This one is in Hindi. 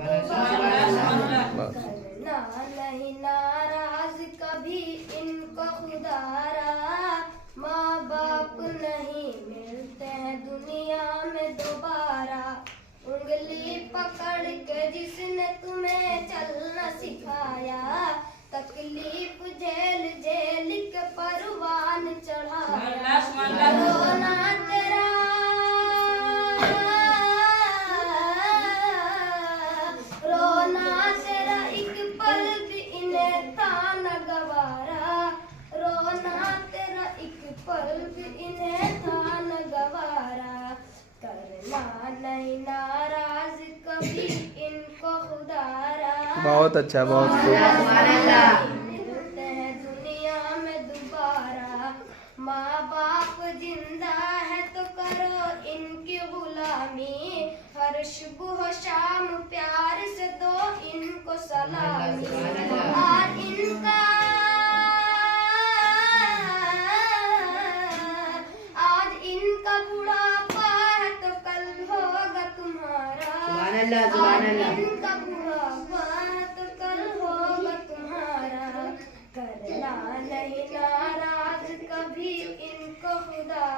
करना नहीं नाराज कभी इनको खुदारा, माँ बाप नहीं मिलते हैं दुनिया में दोबारा। उंगली पकड़ के जिसने तुम्हें चलना सिखाया, तकलीफ झेल झेल के परवान चढ़ाया। रोना तेरा रोना तेरा एक पल भी इन्हें था न गवारा, रोना तेरा एक पल भी इन्हें था न गवारा। करना नहीं नाराज कभी इनको खुदारा, बहुत अच्छा, बहुत मिलते हैं दुनिया में दोबारा। माँ बाप जिंदा है तो करो इनकी गुलामी, हर सुबह शाम प्यार से दो इनको सलामी। और इनका आज इनका बुढ़ापा है तो कल होगा तुम्हारा। इनका बुढ़ापा है तो कल होगा तुम्हारा। करना नहीं नाराज कभी इनको खुदा